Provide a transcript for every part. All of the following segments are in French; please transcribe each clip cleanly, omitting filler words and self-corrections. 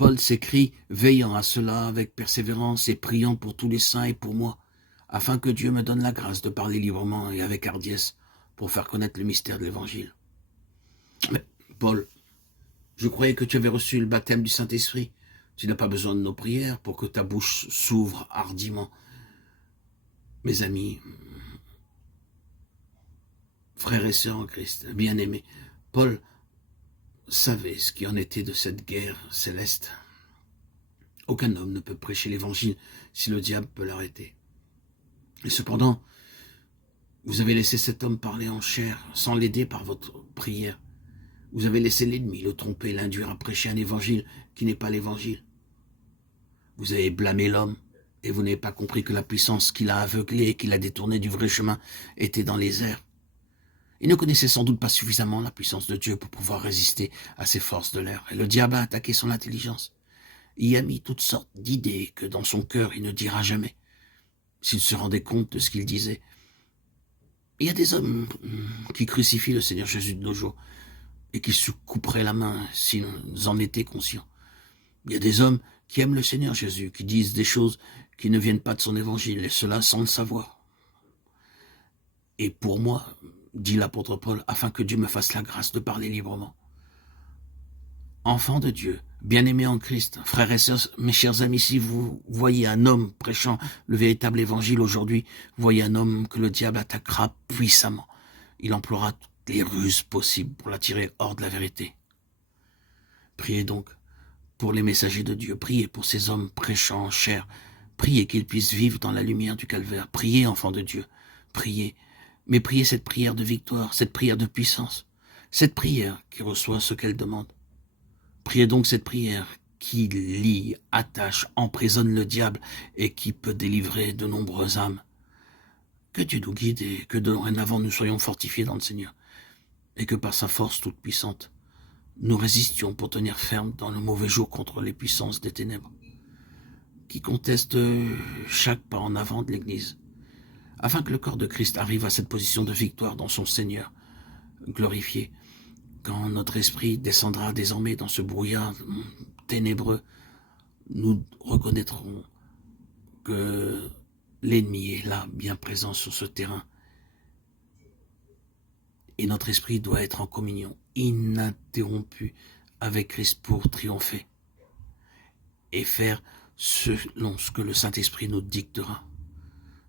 Paul s'écrie, veillant à cela avec persévérance et priant pour tous les saints et pour moi, afin que Dieu me donne la grâce de parler librement et avec hardiesse pour faire connaître le mystère de l'Évangile. Mais Paul, je croyais que tu avais reçu le baptême du Saint-Esprit. Tu n'as pas besoin de nos prières pour que ta bouche s'ouvre hardiment. Mes amis, frères et sœurs en Christ, bien-aimés, Paul savait ce qui en était de cette guerre céleste. Aucun homme ne peut prêcher l'Évangile si le diable peut l'arrêter. Et cependant, vous avez laissé cet homme parler en chair, sans l'aider par votre prière. Vous avez laissé l'ennemi le tromper, l'induire à prêcher un évangile qui n'est pas l'évangile. Vous avez blâmé l'homme, et vous n'avez pas compris que la puissance qui l'a aveuglé et qui l'a détourné du vrai chemin était dans les airs. Il ne connaissait sans doute pas suffisamment la puissance de Dieu pour pouvoir résister à ces forces de l'air. Et le diable a attaqué son intelligence. Il y a mis toutes sortes d'idées que dans son cœur il ne dira jamais, s'il se rendait compte de ce qu'il disait. Il y a des hommes qui crucifient le Seigneur Jésus de nos jours et qui se couperaient la main s'ils en étaient conscients. Il y a des hommes qui aiment le Seigneur Jésus, qui disent des choses qui ne viennent pas de son évangile, et cela sans le savoir. Et pour moi, dit l'apôtre Paul, afin que Dieu me fasse la grâce de parler librement. Enfants de Dieu, bien-aimés en Christ, frères et sœurs, mes chers amis, si vous voyez un homme prêchant le véritable évangile aujourd'hui, voyez un homme que le diable attaquera puissamment. Il emploiera toutes les ruses possibles pour l'attirer hors de la vérité. Priez donc pour les messagers de Dieu, priez pour ces hommes prêchant en chair, priez qu'ils puissent vivre dans la lumière du calvaire, priez, enfants de Dieu, priez, mais priez cette prière de victoire, cette prière de puissance, cette prière qui reçoit ce qu'elle demande. Priez donc cette prière qui lie, attache, emprisonne le diable et qui peut délivrer de nombreuses âmes. Que Dieu nous guide et que dorénavant nous soyons fortifiés dans le Seigneur et que par sa force toute puissante, nous résistions pour tenir ferme dans le mauvais jour contre les puissances des ténèbres qui contestent chaque pas en avant de l'Église, afin que le corps de Christ arrive à cette position de victoire dans son Seigneur glorifié. Quand notre esprit descendra désormais dans ce brouillard ténébreux, nous reconnaîtrons que l'ennemi est là, bien présent sur ce terrain. Et notre esprit doit être en communion ininterrompue avec Christ pour triompher et faire selon ce que le Saint-Esprit nous dictera.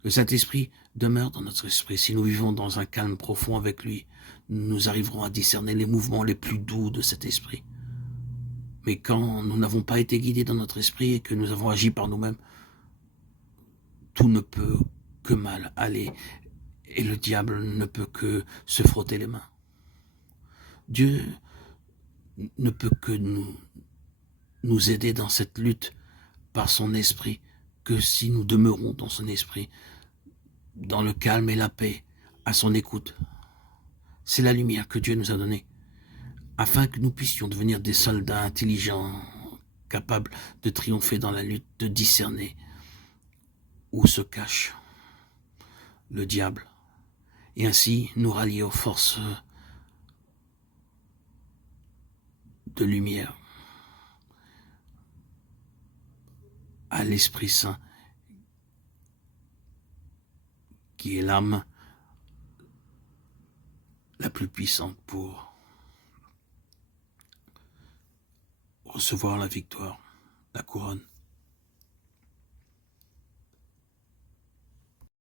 Le Saint-Esprit demeure dans notre esprit. Si nous vivons dans un calme profond avec lui, nous arriverons à discerner les mouvements les plus doux de cet esprit. Mais quand nous n'avons pas été guidés dans notre esprit et que nous avons agi par nous-mêmes, tout ne peut que mal aller et le diable ne peut que se frotter les mains. Dieu ne peut que nous aider dans cette lutte par son esprit, que si nous demeurons dans son esprit, dans le calme et la paix, à son écoute. C'est la lumière que Dieu nous a donnée, afin que nous puissions devenir des soldats intelligents, capables de triompher dans la lutte, de discerner où se cache le diable, et ainsi nous rallier aux forces de lumière, à l'Esprit Saint, qui est l'âme la plus puissante pour recevoir la victoire, la couronne.